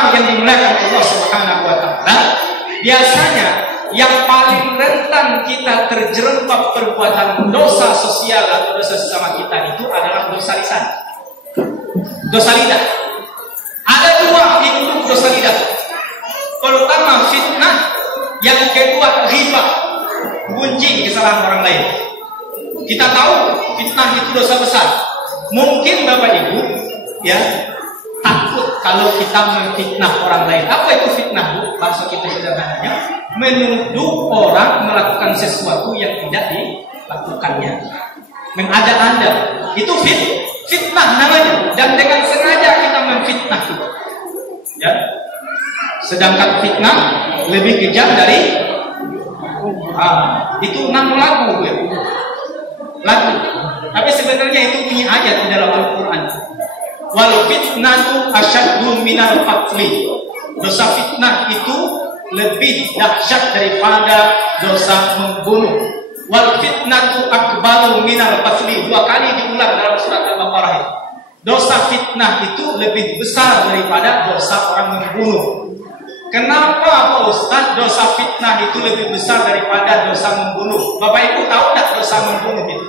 jamaah yang dimuliakan Allah Subhanahu wa taala, biasanya yang paling rentan kita terjerembab perbuatan dosa sosial atau dosa sesama kita itu adalah dosa lisan. Dosa lidah. Ada dua bentuk dosa lidah. Pertama fitnah, yang kedua ghibah, gunjing kesalahan orang lain. Kita tahu fitnah itu dosa besar. Mungkin Bapak Ibu ya takut kalau kita memfitnah orang lain. Apa itu fitnah, Bu? Bahasa kita sederhananya, menuduh orang melakukan sesuatu yang tidak dilakukannya. Mengada-ada. Itu fitnah namanya. Dan dengan sengaja kita memfitnah itu. Ya. Sedangkan fitnah lebih kejam dari itu 6 lagu ya. Lagu. Tapi sebenarnya itu bunyi ayat di dalam Al-Quran. Wal fitnatu asyaddu minal qatli. Dosa fitnah itu lebih dahsyat daripada dosa membunuh. Wal fitnatu akbaru minal qatli. 2 kali diulang dalam surat Al-Baqarah. Dosa fitnah itu lebih besar daripada dosa orang membunuh. Kenapa Pak Ustaz dosa fitnah itu lebih besar daripada dosa membunuh? Bapak Ibu tahu tak dosa membunuh itu?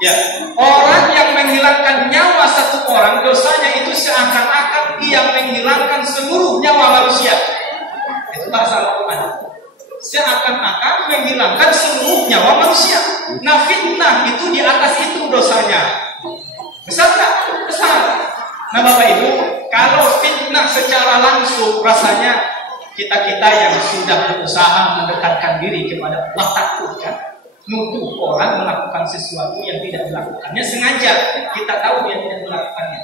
Ya, orang yang menghilangkan nyawa satu orang, dosanya itu seakan-akan ia menghilangkan seluruh nyawa manusia. Itu bahasa Al-Quran. Seakan-akan menghilangkan seluruh nyawa manusia. Nah, fitnah itu di atas itu dosanya. Besar tak? Besar. Nah, Bapak Ibu, kalau fitnah secara langsung, rasanya kita-kita yang sudah berusaha mendekatkan diri kepada Allah takut kan? Nuduh orang melakukan sesuatu yang tidak dilakukannya sengaja. Kita tahu dia tidak melakukannya.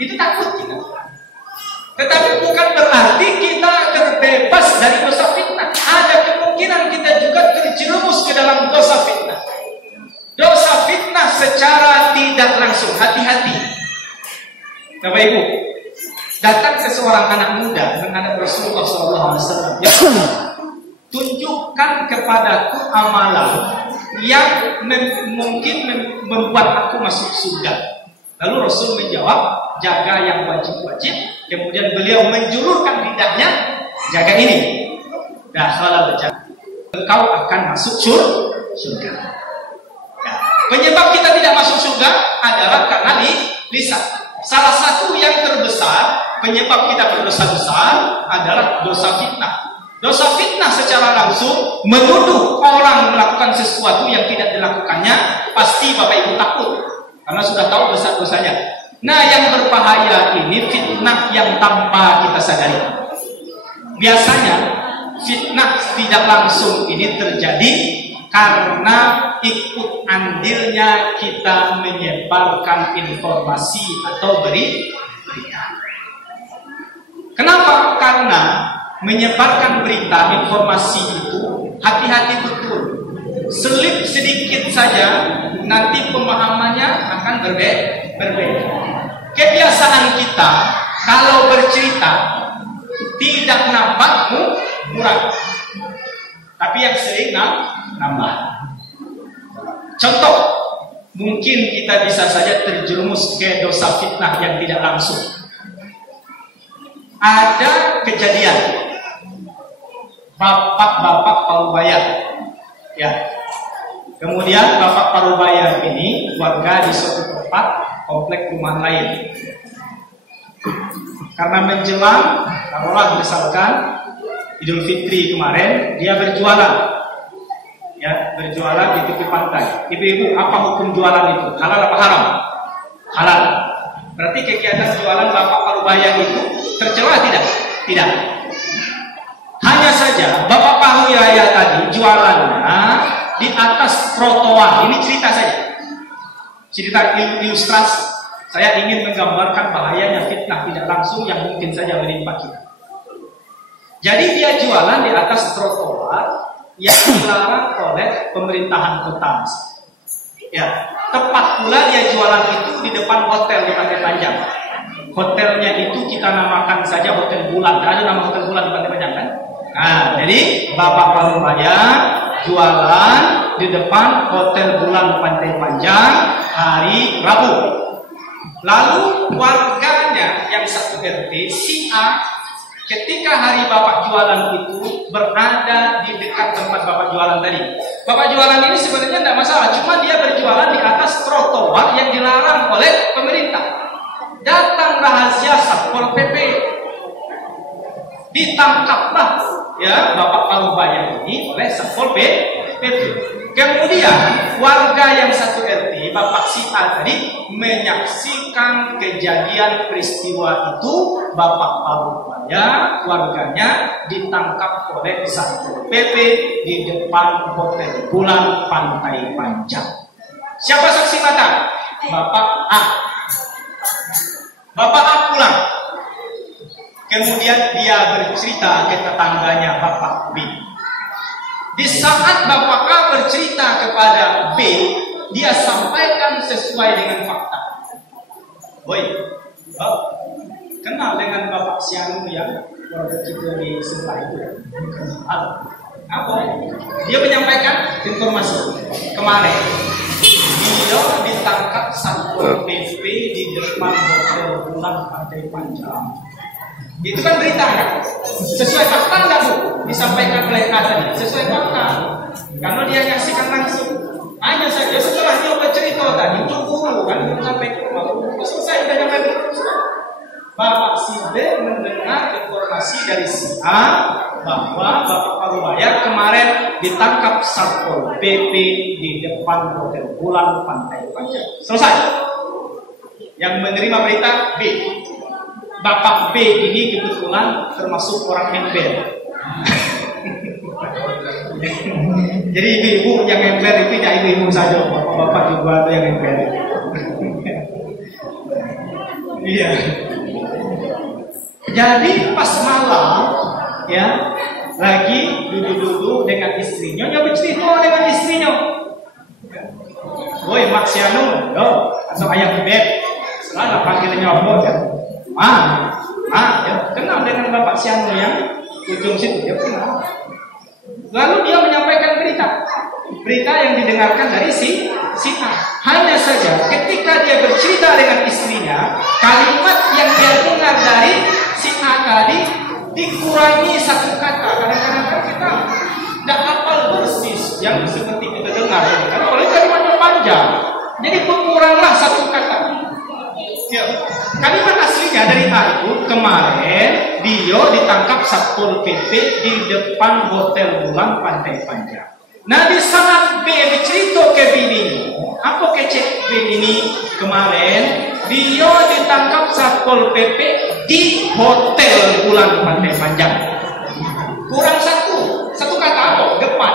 Itu takut kita. Tetapi bukan berarti kita terbebas dari dosa fitnah. Ada kemungkinan kita juga terjerumus ke dalam dosa fitnah. Dosa fitnah secara tidak langsung. Hati-hati. Bapak Ibu, datang seseorang anak muda menghadap Rasulullah SAW. Ya Allah, tunjukkan kepadaku amalan yang mungkin membuat aku masuk surga. Lalu Rasul menjawab, jaga yang wajib-wajib. Kemudian beliau menjulurkan lidahnya, jaga ini. Dakhala al-jannah. Engkau akan masuk surga. Ya. Penyebab kita tidak masuk surga adalah karena lisan. Salah satu yang terbesar penyebab kita berdosa besar adalah dosa fitnah. Dosa fitnah secara langsung menuduh orang melakukan sesuatu yang tidak dilakukannya, pasti Bapak Ibu takut karena sudah tahu dosa-dosanya. Nah, yang berbahaya ini fitnah yang tanpa kita sadari. Biasanya fitnah tidak langsung ini terjadi karena ikut andilnya kita menyebarkan informasi atau berita. Kenapa? Karena menyebarkan berita, informasi itu hati-hati betul. Selip sedikit saja nanti pemahamannya akan berbeda. Kebiasaan kita kalau bercerita tidak nampak murah, tapi yang sering nambah. Contoh, mungkin kita bisa saja terjerumus ke dosa fitnah yang tidak langsung. Ada kejadian bapak-bapak Parubaya, ya. Kemudian bapak Parubaya ini warga di suatu tempat komplek rumah lain. Karena menjelang, taruhlah misalkan Idul Fitri kemarin, dia berjualan. Ya, berjualan di tepi pantai. Ibu-ibu, apa hukum jualan itu? Halal apa haram? Halal. Berarti kegiatan jualan bapak Parubaya itu tercela tidak? Tidak. Hanya saja bapak Parubaya tadi jualannya di atas trotoar. Ini cerita saja. Cerita ilustrasi. Saya ingin menggambarkan bahayanya fitnah tidak langsung yang mungkin saja menimpa kita. Jadi dia jualan di atas trotoar yang dilarang oleh pemerintahan kota. Ya, tepat pula dia jualan itu di depan hotel di Pantai Panjang. Hotelnya itu kita namakan saja Hotel Bulan. Ada nama Hotel Bulan di Pantai Panjang kan? Nah, jadi Bapak Parubaya jualan di depan Hotel Bulan Pantai Panjang hari Rabu. Lalu warganya temannya yang satu RT, si A, ketika hari Bapak jualan itu berada di dekat tempat Bapak jualan tadi. Bapak jualan ini sebenarnya tidak masalah, cuma dia berjualan di atas trotoar yang dilarang oleh pemerintah. Datang rahasia Satpol PP, ditangkaplah ya Bapak Parubaya ini oleh Satpol PP. Kemudian warga yang satu RT, Bapak si A tadi menyaksikan kejadian peristiwa itu. Bapak Parubaya warganya ditangkap oleh Satpol PP di depan Hotel Bulan Pantai Panjang. Siapa saksi mata? Bapak A. Bapak A pulang. Kemudian dia bercerita ke tetangganya Bapak B. Di saat Bapak A bercerita kepada B, dia sampaikan sesuai dengan fakta. Boy, kenal dengan Bapak Sianu yang warga kita di sebelah itu? Kenal. Apa? Dia menyampaikan informasi kemarin. Dia ditangkap Satpol PP di depan Hotel Bulan Pantai Panjang. Itu kan berita kan? Sesuai fakta enggak Bu? Disampaikan oleh A tadi. Sesuai fakta. Karena dia nyaksikan langsung. Hanya saja setelah dia bercerita tadi, dulu kan sampai ke rumah. Selesai kita nyampe. Bapak si B mendengar informasi dari si A bahwa Bapak Parubaya kemarin ditangkap Satpol PP di depan Hotel Bulan Pantai Panjang. Selesai. Yang menerima berita B. Bapak B ini kebetulan termasuk orang ember. Jadi ibu-ibu yang ember itu ya ibu-ibu saja, bapak-bapak juga ada yang ember. Iya. Jadi pas malam ya lagi duduk-duduk dengan istrinya, dia bercerita dengan istrinya. Woi Mak Sianu, atau ayah bebek, selalu panggilnya apa ya? Ya, kenal dengan Bapak Sianu yang ujung situ, dia kenal. Lalu dia menyampaikan berita yang didengarkan dari si A. Hanya saja ketika dia bercerita dengan istrinya, kalimat yang dia dengar dari si A tadi dikurangi satu kata. Kadang-kadang kan kita tidak hafal persis yang seperti kita dengar, karena oleh kalimatnya panjang, jadi berkuranglah satu kata. Ya, kalimat aslinya dari A itu kemarin dia ditangkap Satpol PP di depan Hotel Bulan Pantai Panjang. Nah di saat B bercerita ke bini, apa kecek B ini kemarin dia ditangkap Satpol PP di Hotel Bulan Pantai Panjang. Kurang satu kata apa? Depan.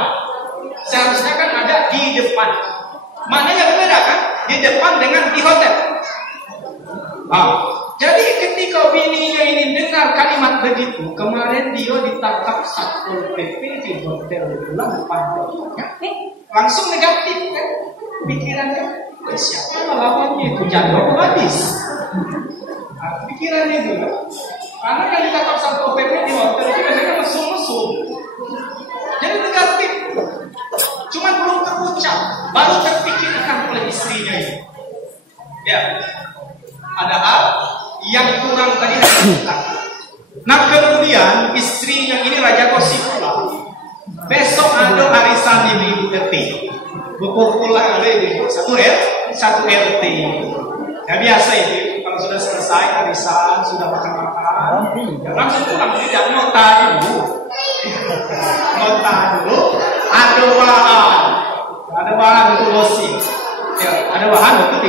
Seharusnya kan ada di depan. Mana yang berbeda kan? Di depan dengan di hotel. Jadi ketika bininya ini dengar kalimat begitu, kemarin dia ditangkap Satpol PP di Hotel Bulan Pantai Panjang, langsung negatif kan pikirannya. Siapa lawannya itu jadwal habis. Pikirannya itu kan, karena yang ditangkap Satpol PP di hotel itu biasanya mesum-mesum, jadi negatif. Cuma belum terucap, baru terpikirkan oleh istrinya ini. Ya. Padahal yang kurang tadi kita. Nah kemudian istrinya ini raja gosip pula. Besok ada arisan ibu RT. Berkumpullah oleh ibu satu RT. Ya biasa itu kalau sudah selesai arisan, sudah makan-makan, ya langsung pulang. Tidak nota dulu. Ada bahan untuk gosip. Ya, ada bahan untuk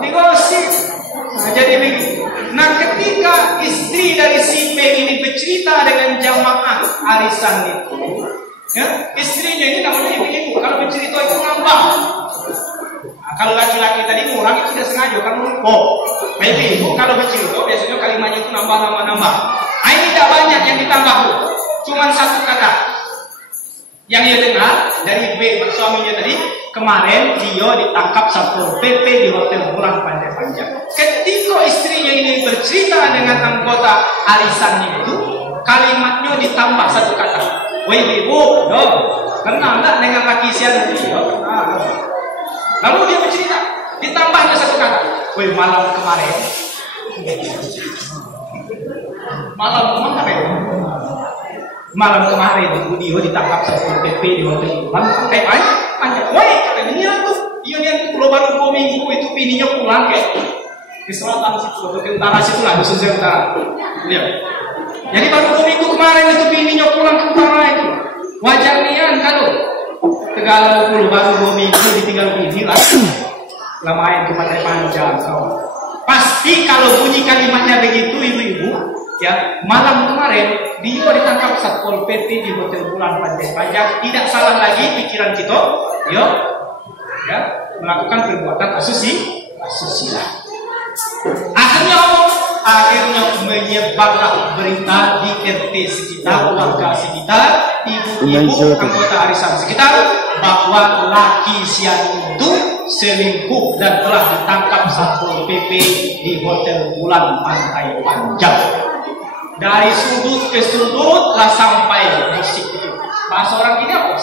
digosip. Nah, jadi begitu. Nah, ketika istri dari si P ini bercerita dengan jamaah arisan itu, ya, istrinya ini namanya ibu-ibu. Kalau bercerita itu nambah. Nah, kalau laki-laki tadi ngurang itu sudah sengaja kan ibu kalau bercerita biasanya kalimatnya itu nambah. Nah, ini tidak banyak yang ditambah, cuma satu kata. Yang dia dengar dari B suaminya tadi, kemarin dia ditangkap Satpol PP di Hotel Bulan Pantai Panjang. Ketika istrinya ini bercerita dengan anggota arisannya itu, kalimatnya ditambah satu kata. Woi ibu, kenal tak dengan laki sian itu? Lalu dia bercerita, ditambahnya satu kata. Woi malam kemarin, Malam kemarin Budio ditangkap Satpol PP di Hotel Pulang. Panjang. Woi, ini aku. Iya pulau baru 2 minggu itu bininya pulang kayak di selatan situ atau ke utara situ lah, dusun saya utara. Lihat. Jadi baru 2 minggu kemarin itu bininya pulang ke utara itu. Wajar nian kalau Tegalau pulau baru 2 minggu ditinggal bini lah. Lamain ke Pantai Panjang kau. Pasti kalau bunyi kalimatnya begitu ibu-ibu, ya malam kemarin dia ditangkap Satpol PP di Hotel Pulang Pantai Panjang. Tidak salah lagi pikiran kita, ya melakukan perbuatan asusila. Akhirnya menyebarlah berita di RT sekitar, warga sekitar, ibu-ibu anggota arisan sekitar bahwa laki siang itu selingkuh dan telah ditangkap Satpol PP di Hotel Pulang Pantai Panjang. Dari sudut ke sudut lah sampai musik itu. Bahasa orang ini apa?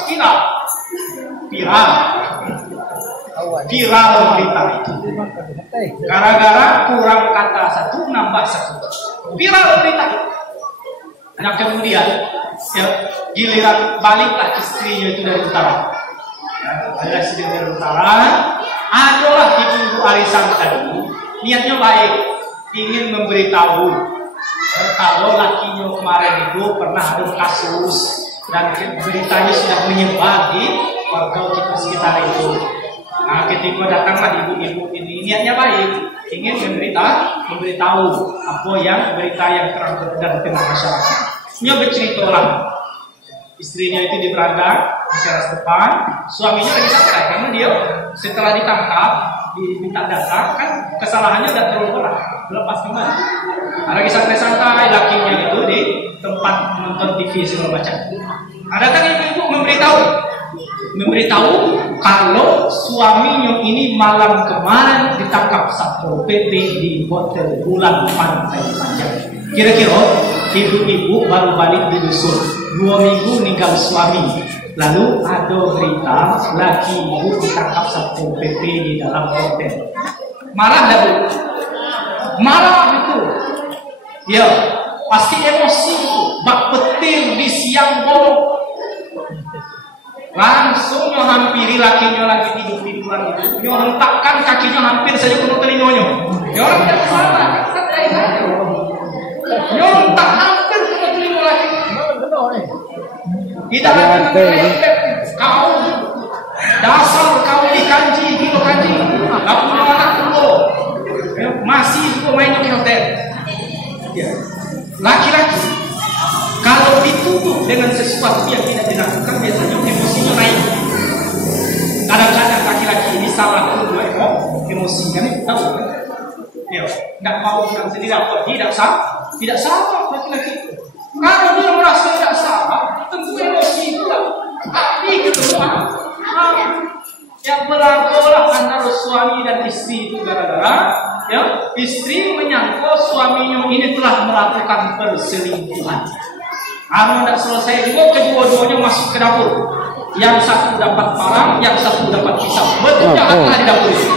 Viral berita itu. Gara-gara kurang kata satu nambah satu. Viral berita. Nah kemudian ya, giliran baliklah istrinya itu dari utara. Ada istri dari utara. Adalah ibu arisan tadi. Niatnya baik, ingin memberitahu kalau lakinya kemarin itu pernah ada kasus dan beritanya sudah menyebar di warga kita sekitar itu. Nah, ketika datanglah ibu-ibu ini niatnya baik, ingin memberitahu apa yang berita yang terang beredar di tengah masyarakat. Dia bercerita lah, istrinya itu di Braga, di teras depan, suaminya lagi santai karena dia setelah ditangkap, diminta data, kan kesalahannya udah terlalu berat, lepas kembali. Lagi santai-santai, lakinya itu di tempat nonton TV segala macam. Ada kan ibu-ibu memberitahu kalau suaminya ini malam kemarin ditangkap Satpol PP di Hotel Pulang Pantai Panjang. Kira-kira ibu-ibu baru balik di dusun, 2 minggu ninggal suami. Lalu ada berita laki ibu ditangkap Satpol PP di dalam hotel. Marah dah bu, marah itu. Ya, pasti emosi itu. Bak petir di siang bolong. Langsung nyo hampiri lakinya lagi tidur-tiduran itu. Nyo hentakkan kakinya hampir saja kena telinganya. Ya orang tidak salah, santai saja. Nyo hentak hampir kena telinga laki. Tidak ada kau dasar kau di kanji, kilo kanji. Kau punya anak dulu. Masih juga main di hotel. Laki-laki kalau dituduh dengan sesuatu yang tidak dilakukan biasanya emosinya naik. Kadang-kadang laki-laki ini salah kedua emosinya nih tahu. Ya, tidak mau bilang sendiri apa tidak salah laki-laki. Kalau dia merasa tidak salah, tentu emosi itu lah. Tapi kedua yang berlakulah antara suami dan istri itu gara-gara ya istri menyangka suaminya ini telah melakukan perselingkuhan. Kalau tidak selesai juga kedua-duanya masuk ke dapur. Yang satu dapat parang, yang satu dapat pisau. Berjahatlah di dapur itu.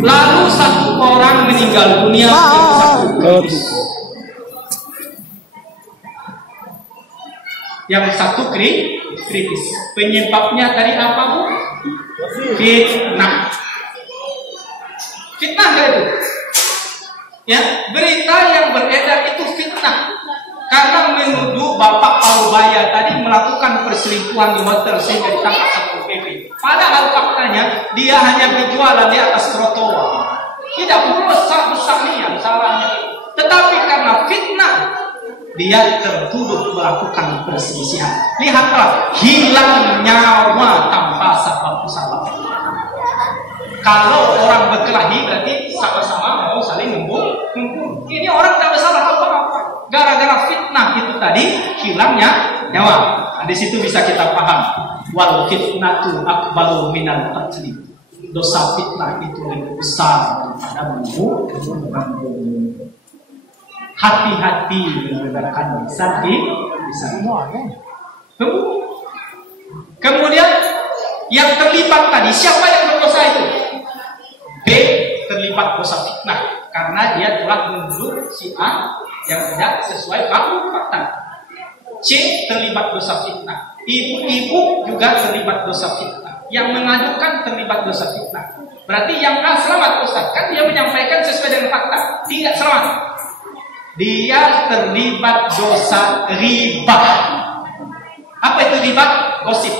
Lalu satu orang meninggal dunia, yang satu kritis. Yang satu kritis. Penyebabnya dari apa bu? Fitnah. Fitnah nggak itu? Ya, berita yang beredar itu fitnah. Karena menuduh Bapak Parubaya tadi melakukan perselingkuhan di hotel sehingga ditangkap Satpol PP. Padahal faktanya dia hanya berjualan di atas trotoar. Tidak perlu besar-besar niat salahnya. Tetapi karena fitnah dia tertuduh melakukan perselisihan. Lihatlah, hilang nyawa tanpa sebab. Kalau orang berkelahi berarti sama-sama mau saling membunuh. Ini orang tidak bersalah apa-apa. Gara-gara fitnah itu tadi hilangnya nyawa. Nah, di situ bisa kita paham. Wal fitnatu akbaru minal qatli. Dosa fitnah itu lebih besar daripada membunuh. Hati-hati menggunakan lisan bisa semuanya. Kemudian yang terlibat tadi siapa yang berdosa itu? B. Terlibat dosa fitnah. karena dia telah menuduh si A yang tidak sesuai fakta. C terlibat dosa fitnah. Ibu-ibu juga terlibat dosa fitnah. Yang mengadukan terlibat dosa fitnah. Berarti yang A selamat Ustaz, kan dia menyampaikan sesuai dengan fakta. Tidak selamat. Dia terlibat dosa riba. Apa itu riba? Gosip.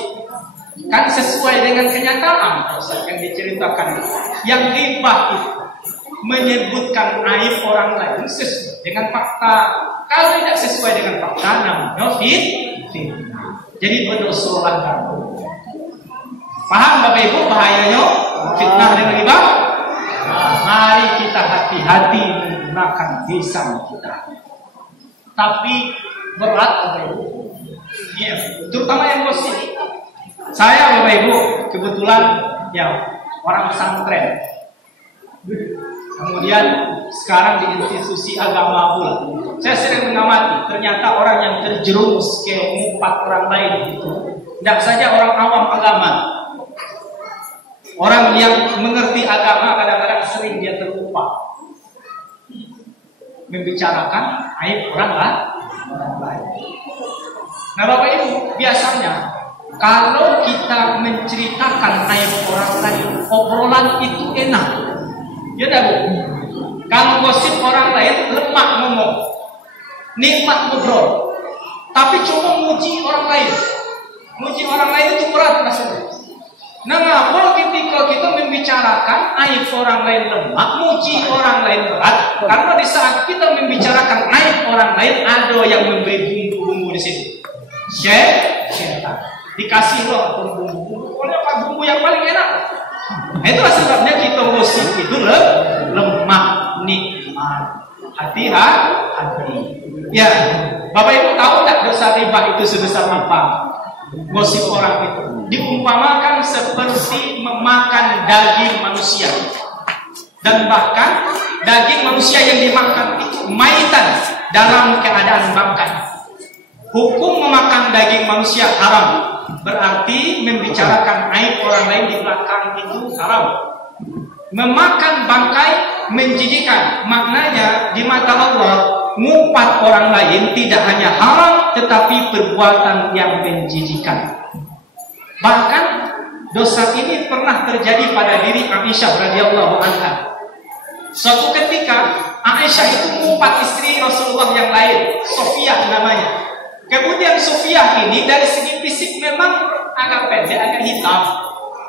Kan sesuai dengan kenyataan Ustaz yang diceritakan. Yang riba itu menyebutkan aib orang lain sesuai dengan fakta. Kalau tidak sesuai dengan fakta, namanya fitnah. Jadi berdosa kamu. Paham Bapak Ibu bahayanya fitnah dan riba? Nah, mari kita hati-hati menggunakan lisan kita. Tapi berat Bapak Ibu. Ya, terutama yang gosip. Saya Bapak Ibu kebetulan ya orang pesantren. Kemudian sekarang di institusi agama pula. Saya sering mengamati, ternyata orang yang terjerumus ke empat orang lain itu tidak saja orang awam agama. Orang yang mengerti agama kadang-kadang sering dia terlupa membicarakan aib orang lain. Nah Bapak Ibu, biasanya kalau kita menceritakan aib orang lain, obrolan itu enak. Ya dah Bu. Kalau gosip orang lain lemah ngomong, nikmat ngobrol. Tapi cuma muji orang lain. Muji orang lain itu berat rasanya. Nah, kalau ketika kita membicarakan aib orang lain lemah, muji orang lain berat. Karena di saat kita membicarakan aib orang lain, ada yang memberi bumbu-bumbu di situ. Syaitan. Dikasih loh bumbu-bumbu. Oleh apa bumbu yang paling enak? Nah, itulah sebabnya kita gosip itu lemah nikmat. Hati-hati. Ya, Bapak Ibu tahu tak dosa riba itu sebesar apa? Gosip orang itu diumpamakan seperti memakan daging manusia. Dan bahkan daging manusia yang dimakan itu maitan dalam keadaan bangkai. Hukum memakan daging manusia haram. Berarti membicarakan aib orang lain di belakang itu haram. Memakan bangkai menjijikan. Maknanya di mata Allah, ngumpat orang lain tidak hanya haram, tetapi perbuatan yang menjijikan. Bahkan dosa ini pernah terjadi pada diri Aisyah radhiyallahu anha. Suatu ketika Aisyah itu ngumpat istri Rasulullah yang lain, Sofiyah namanya. Kemudian Sofiyah ini dari segi fisik memang agak pendek, agak hitam,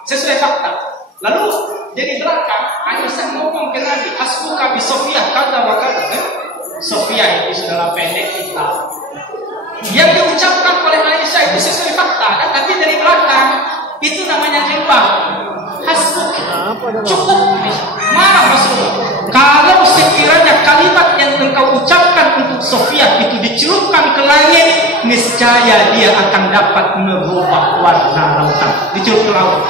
sesuai fakta. Lalu jadi belakang Aisyah ngomong ke Nabi, "Asbuka bi Sofiyah kata wa kata." Sofiyah itu sudahlah pendek hitam. Yang diucapkan oleh Aisyah itu sesuai fakta, kan? Tapi dari belakang itu namanya riba. Hasbuk, cukup. Marah Rasulullah. Kalau sekiranya kalimat yang engkau ucapkan untuk Sofiyah itu dicelupkan ke langit, niscaya dia akan dapat merubah warna lautan. Dicelup ke laut.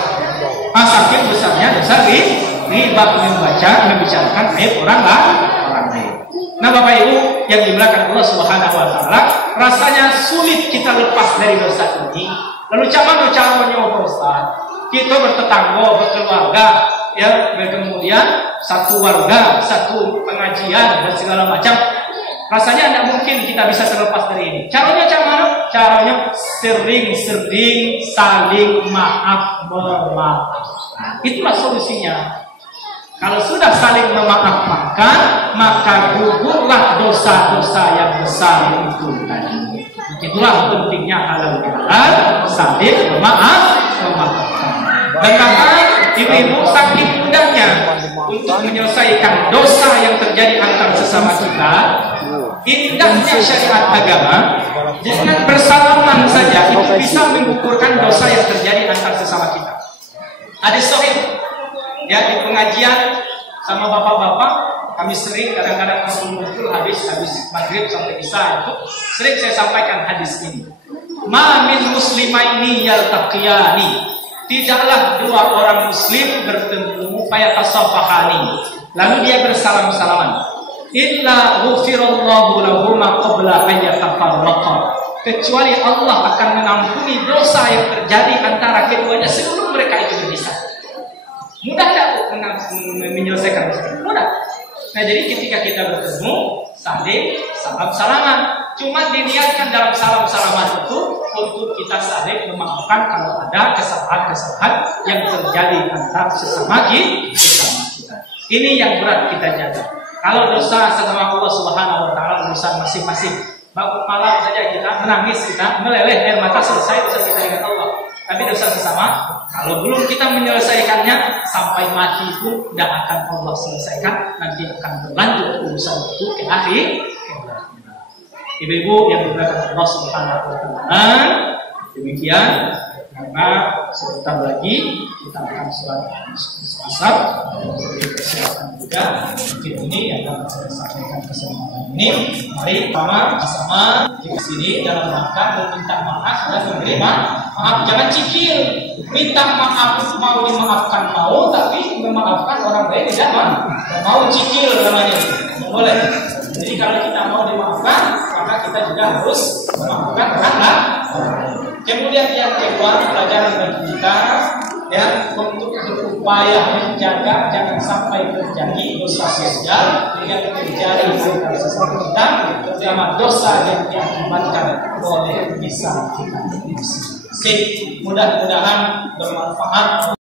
Saking besarnya dosa riba membicarakan aib orang lain. Nah Bapak Ibu yang dimuliakan Allah Subhanahu wa taala, rasanya sulit kita lepas dari dosa ini. Lalu caranya Pak Ustaz? Kita bertetangga, berkeluarga, ya, kemudian satu warga, satu pengajian dan segala macam. Rasanya tidak mungkin kita bisa terlepas dari ini. Caranya cara? Caranya sering-sering saling memaaf-memaafkan. Itulah solusinya. Kalau sudah saling memaafkan, maka gugurlah dosa-dosa yang besar itu tadi. Itulah pentingnya halal saling memaafkan. Dan bahkan ibu-ibu saking mudahnya untuk menyelesaikan dosa yang terjadi antar sesama kita. Indahnya syariat agama, dengan bersalaman saja itu bisa mengukurkan dosa yang terjadi antar sesama kita. Ada sahih ya di pengajian sama bapak-bapak, kami sering kadang-kadang ngumpul habis maghrib sampai isya itu sering saya sampaikan hadis ini. Ma min muslimaini yaltaqiyani, tidaklah dua orang muslim bertemu fayatasafahani, lalu dia bersalam-salaman, illa ghufirallahu lahuma qabla an yatafarraqa, kecuali Allah akan mengampuni dosa yang terjadi antara keduanya sebelum mereka itu berpisah. Mudah tak menyelesaikan? Mudah. Nah, jadi ketika kita bertemu, saling salam-salaman. Cuma diniatkan dalam salam-salaman itu untuk kita saling memaafkan kalau ada kesalahan-kesalahan yang terjadi antara sesama kita. Ini yang berat kita jaga. Kalau dosa sama Allah Subhanahu wa taala urusan masing-masing. Malam saja kita menangis, kita meleleh air mata, selesai dosa kita ingat Allah. Tapi dosa sesama, kalau belum kita menyelesaikannya sampai mati itu tidak akan Allah selesaikan, nanti akan berlanjut urusan itu ke akhir. Ibu-ibu yang dimuliakan Allah Subhanahu wa taala, demikian. Karena sebentar lagi kita akan sholat asar, persiapan juga. Mungkin ini yang akan saya sampaikan kesempatan ini. Mari sama-sama di sini dalam rangka meminta maaf dan menerima maaf. Jangan cicil, minta maaf mau dimaafkan mau, tapi memaafkan orang lain tidak mau cicil namanya. Tidak boleh. Jadi kalau kita mau dimaafkan, maka kita juga harus memaafkan orang lain. Kemudian yang kedua, pelajaran bagi kita ya, untuk berupaya menjaga jangan sampai terjadi dosa sosial yang terjadi antara sesama kita, terutama dosa yang diakibatkan oleh bisa kita. Mudah-mudahan bermanfaat.